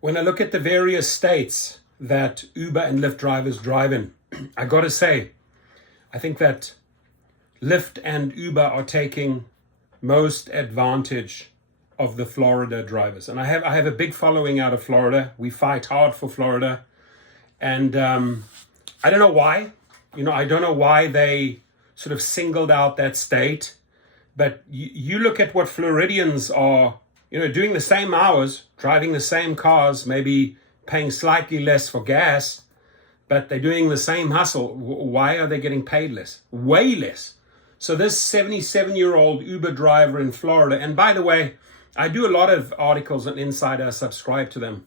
when I look at the various states that Uber and Lyft drivers drive in, I got to say, I think that Lyft and Uber are taking most advantage of the Florida drivers. And I have a big following out of Florida. We fight hard for Florida. And I don't know why. I don't know why they sort of singled out that state. But you look at what Floridians are, doing the same hours, driving the same cars, maybe paying slightly less for gas, but they're doing the same hustle. Why are they getting paid less? Way less. So this 77-year-old Uber driver in Florida, and by the way, I do a lot of articles on Insider, I subscribe to them.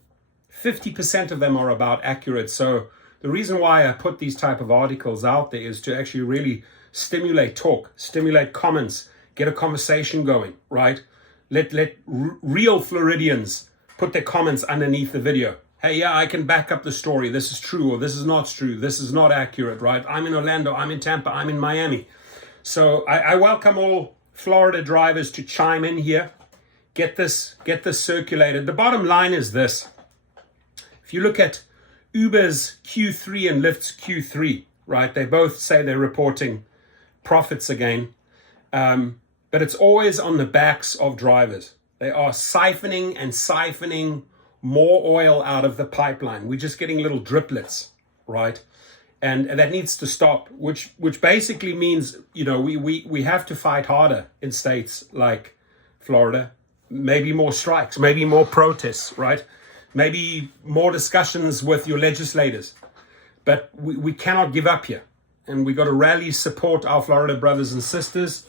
50% of them are about accurate. So the reason why I put these type of articles out there is to actually really stimulate talk, stimulate comments, get a conversation going, right? Let real Floridians put their comments underneath the video. Hey, yeah, I can back up the story. This is true, or this is not true. This is not accurate, right? I'm in Orlando, I'm in Tampa, I'm in Miami. So I welcome all Florida drivers to chime in here. Get this circulated. The bottom line is this. If you look at Uber's Q3 and Lyft's Q3, right? They both say they're reporting profits again. But it's always on the backs of drivers. They are siphoning more oil out of the pipeline. We're just getting little driplets, right? And that needs to stop, which basically means, we have to fight harder in states like Florida. Maybe more strikes, maybe more protests, right? Maybe more discussions with your legislators. But we cannot give up here. And we got to rally support our Florida brothers and sisters.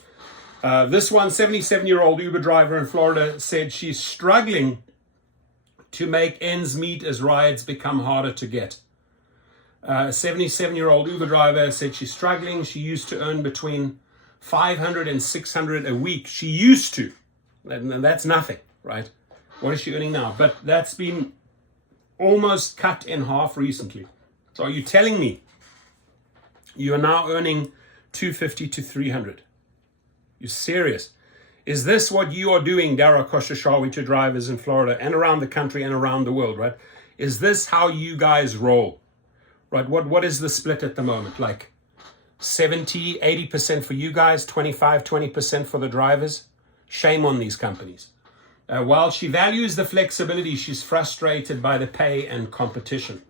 This one, 77-year-old Uber driver in Florida, said she's struggling to make ends meet as rides become harder to get. A 77-year-old Uber driver said she's struggling. She used to earn between $500 and $600 a week. She used to. And that's nothing, right? What is she earning now? But that's been almost cut in half recently. So are you telling me you are now earning $250 to $300? You're serious? Is this what you are doing, Dara Koshashawi, to drivers in Florida and around the country and around the world, right? Is this how you guys roll, right? What is the split at the moment? Like 70, 80% for you guys, 25, 20% for the drivers? Shame on these companies. While she values the flexibility, she's frustrated by the pay and competition.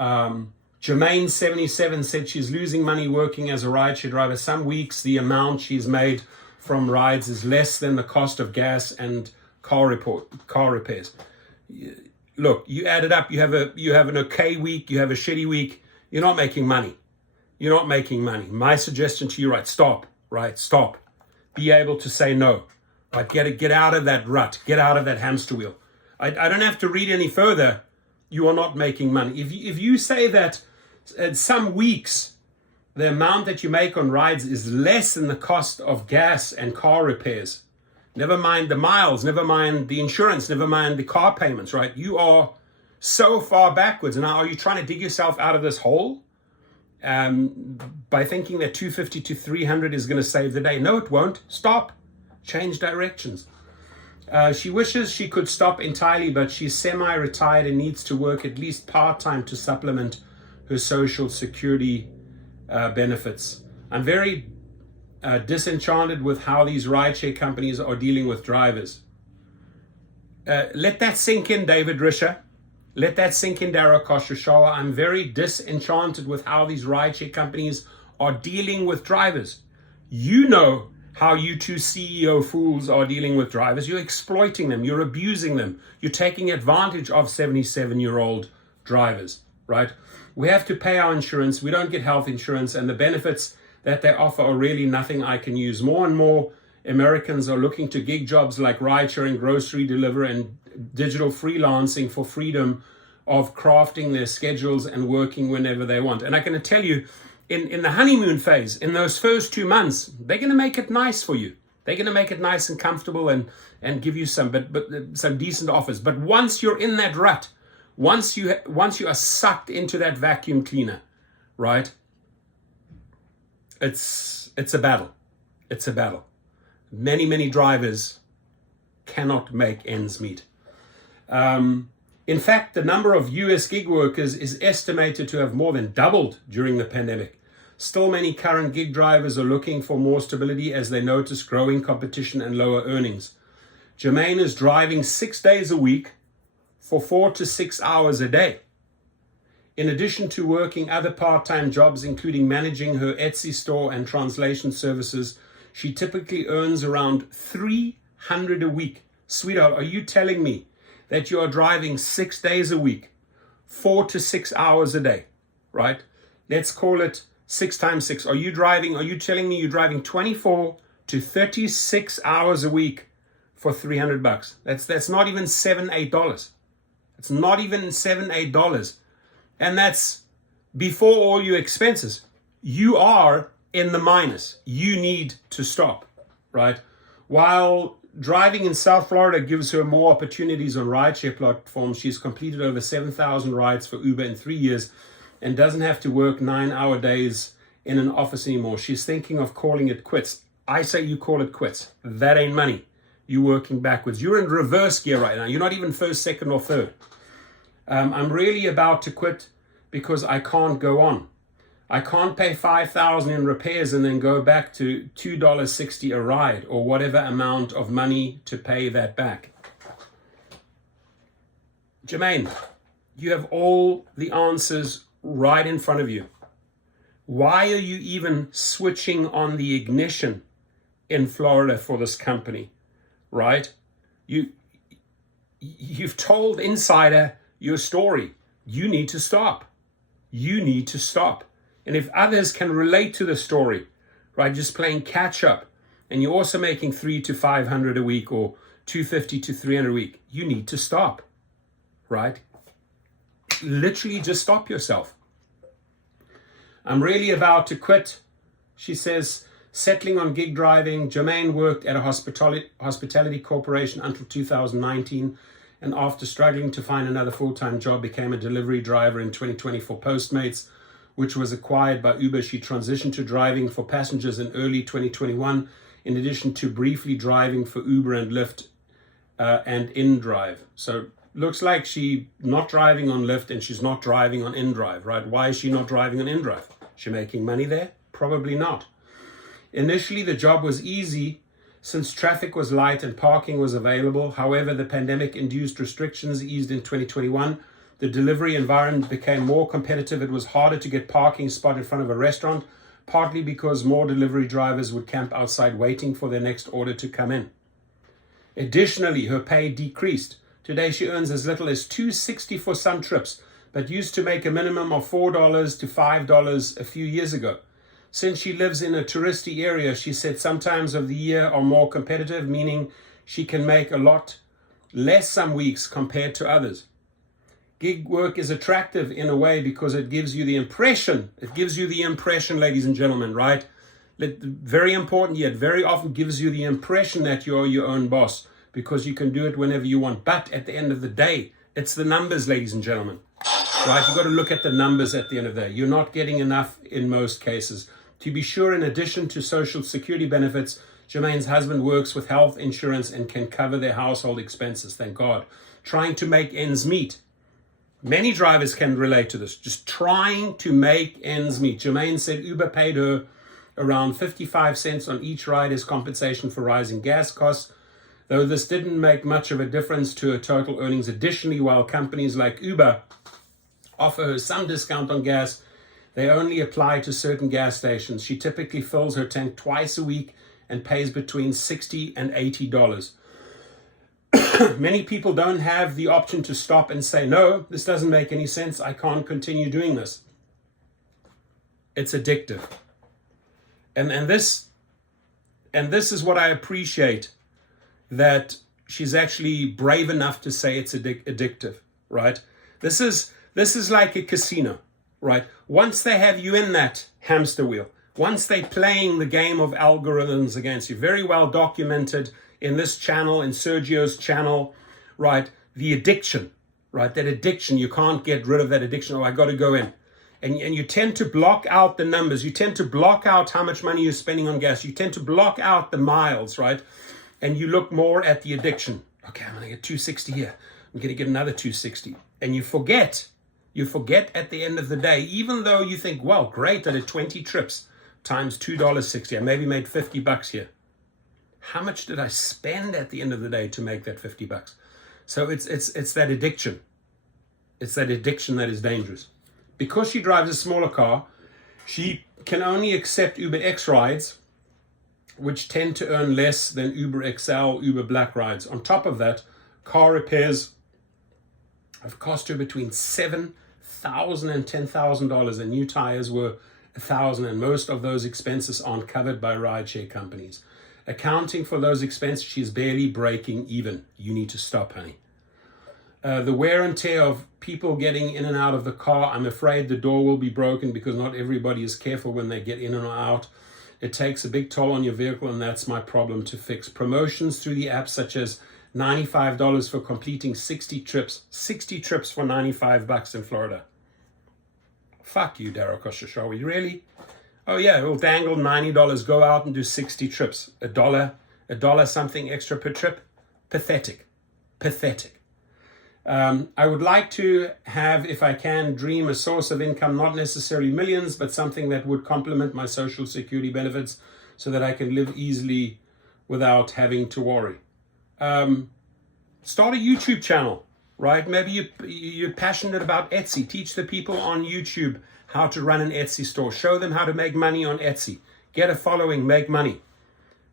Jermaine, 77, said she's losing money working as a rideshare driver. Some weeks, the amount she's made from rides is less than the cost of gas and car repairs. Look, you add it up. You have an okay week. You have a shitty week. You're not making money. You're not making money. My suggestion to you, stop. Be able to say no. Right? Get out of that rut. Get out of that hamster wheel. I don't have to read any further. You are not making money. If you say that some weeks the amount that you make on rides is less than the cost of gas and car repairs, never mind the miles, never mind the insurance, never mind the car payments, right? You are so far backwards. Now, are you trying to dig yourself out of this hole by thinking that 250 to 300 is going to save the day? No, it won't. Stop. Change directions. She wishes she could stop entirely, but she's semi-retired and needs to work at least part-time to supplement her social security benefits. I'm very disenchanted with how these rideshare companies are dealing with drivers. Let that sink in, David Risher. Let that sink in, Dara Koshashawa. I'm very disenchanted with how these rideshare companies are dealing with drivers. You know how you two CEO fools are dealing with drivers. You're exploiting them. You're abusing them. You're taking advantage of 77-year-old drivers, right? We have to pay our insurance. We don't get health insurance, and the benefits that they offer are really nothing I can use. More and more Americans are looking to gig jobs like rideshare and grocery delivery and digital freelancing for freedom of crafting their schedules and working whenever they want. And I can tell you, in the honeymoon phase, in those first 2 months, they're going to make it nice for you. They're going to make it nice and comfortable and give you some decent offers. But once you're in that rut, once you are sucked into that vacuum cleaner, right? It's a battle. It's a battle. Many drivers cannot make ends meet. In fact, the number of US gig workers is estimated to have more than doubled during the pandemic. Still, many current gig drivers are looking for more stability as they notice growing competition and lower earnings. Jermaine is driving 6 days a week for 4 to 6 hours a day. In addition to working other part-time jobs, including managing her Etsy store and translation services, she typically earns around $300 a week. Sweetheart, are you telling me that you are driving 6 days a week, 4 to 6 hours a day, right? Let's call it 6 times 6. Are you telling me you're driving 24 to 36 hours a week for $300? That's not even $7, $8. It's not even $7, $8. And that's before all your expenses. You are in the minus. You need to stop, right? While driving in South Florida gives her more opportunities on rideshare platforms, she's completed over 7,000 rides for Uber in 3 years and doesn't have to work 9-hour days in an office anymore. She's thinking of calling it quits. I say you call it quits. That ain't money. You're working backwards. You're in reverse gear right now. You're not even first, second, or third. I'm really about to quit because I can't go on. I can't pay $5,000 in repairs and then go back to $2.60 a ride or whatever amount of money to pay that back. Jermaine, you have all the answers right in front of you. Why are you even switching on the ignition in Florida for this company, right? You've told Insider your story. You need to stop. You need to stop. And if others can relate to the story, right, just playing catch up, and you're also making $300 to $500 a week or $250 to $300 a week, you need to stop, right? Literally just stop yourself. I'm really about to quit, she says, settling on gig driving. Jermaine worked at a hospitality corporation until 2019, and after struggling to find another full-time job, became a delivery driver in 2020 for Postmates, which was acquired by Uber. She transitioned to driving for passengers in early 2021, in addition to briefly driving for Uber and Lyft and InDrive. So looks like she's not driving on Lyft and she's not driving on InDrive, right? Why is she not driving on InDrive? She making money there? Probably not. Initially, the job was easy since traffic was light and parking was available. However, the pandemic-induced restrictions eased in 2021. The delivery environment became more competitive. It was harder to get parking spot in front of a restaurant, partly because more delivery drivers would camp outside waiting for their next order to come in. Additionally, her pay decreased. Today, she earns as little as $2.60 for some trips, but used to make a minimum of $4 to $5 a few years ago. Since she lives in a touristy area, she said some times of the year are more competitive, meaning she can make a lot less some weeks compared to others. Gig work is attractive in a way because it gives you the impression, ladies and gentlemen, right? Very important yet, very often gives you the impression that you're your own boss because you can do it whenever you want. But at the end of the day, it's the numbers, ladies and gentlemen, right? You've got to look at the numbers at the end of the day. You're not getting enough in most cases. To be sure, in addition to Social Security benefits, Jermaine's husband works with health insurance and can cover their household expenses, thank God. Trying to make ends meet. Many drivers can relate to this, just trying to make ends meet. Jermaine said Uber paid her around 55 cents on each ride as compensation for rising gas costs, though this didn't make much of a difference to her total earnings. Additionally, while companies like Uber offer her some discount on gas, they only apply to certain gas stations. She typically fills her tank twice a week and pays between $60 and $80. Many people don't have the option to stop and say, no, this doesn't make any sense. I can't continue doing this. It's addictive. And this is what I appreciate, that she's actually brave enough to say it's addictive, right? This is like a casino, right? Once they have you in that hamster wheel, once they're playing the game of algorithms against you, very well documented in this channel, in Sergio's channel, right? The addiction, right? That addiction, you can't get rid of that addiction. Oh, I got to go in. And you tend to block out the numbers. You tend to block out how much money you're spending on gas. You tend to block out the miles, right? And you look more at the addiction. Okay, I'm going to get $2.60 here. I'm going to get another 260. And you forget at the end of the day, even though you think, well, great, I did 20 trips times $2.60. I maybe made $50 here. How much did I spend at the end of the day to make that $50? So it's that addiction. It's that addiction that is dangerous. Because she drives a smaller car, she can only accept Uber X rides, which tend to earn less than Uber XL, Uber Black rides. On top of that, car repairs have cost her between $7,000 and $10,000, and new tires were $1,000, and most of those expenses aren't covered by rideshare companies. Accounting for those expenses, she's barely breaking even. You need to stop, honey. The wear and tear of people getting in and out of the car, I'm afraid the door will be broken because not everybody is careful when they get in and out. It takes a big toll on your vehicle, and that's my problem to fix. Promotions through the app, such as $95 for completing 60 trips for $95 in Florida. Fuck you, Darryl Koshashawi, really? Oh yeah, we'll dangle $90, go out and do 60 trips. A dollar something extra per trip? Pathetic. I would like to have, if I can, dream a source of income, not necessarily millions, but something that would complement my Social Security benefits so that I can live easily without having to worry. Start a YouTube channel, right? Maybe you're passionate about Etsy. Teach the people on YouTube how to run an Etsy store. Show them how to make money on Etsy. Get a following, make money.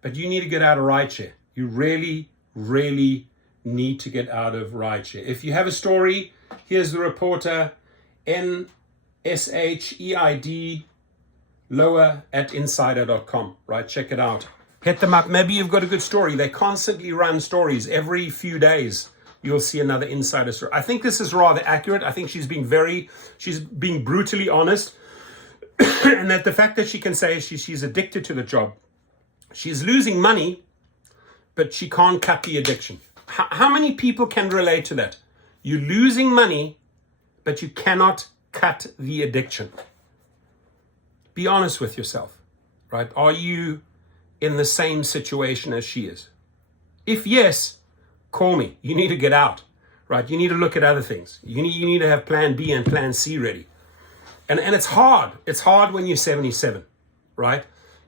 But you need to get out of rideshare. You really, really need to get out of rideshare. If you have a story, here's the reporter, NSHEID lower at insider.com, right? Check it out. Hit them up. Maybe you've got a good story. They constantly run stories. Every few days, you'll see another insider story. I think this is rather accurate. I think she's being brutally honest. And that the fact that she can say she's addicted to the job. She's losing money, but she can't cut the addiction. How many people can relate to that? You're losing money, but you cannot cut the addiction. Be honest with yourself, right? Are you in the same situation as she is? If yes, call me. You need to get out, right? You need to look at other things. You need to have plan B and plan C ready. And it's hard. It's hard when you're 77, right?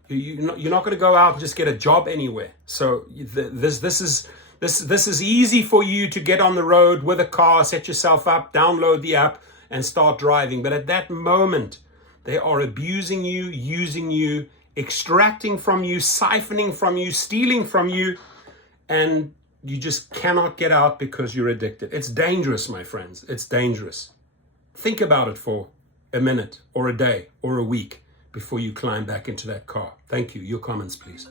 You're not going to go out and just get a job anywhere. So this is easy for you to get on the road with a car, set yourself up, download the app, and start driving. But at that moment, they are abusing you, using you, extracting from you, siphoning from you, stealing from you, and you just cannot get out because you're addicted. It's dangerous, my friends. It's dangerous. Think about it for a minute or a day or a week before you climb back into that car. Thank you. Your comments, please.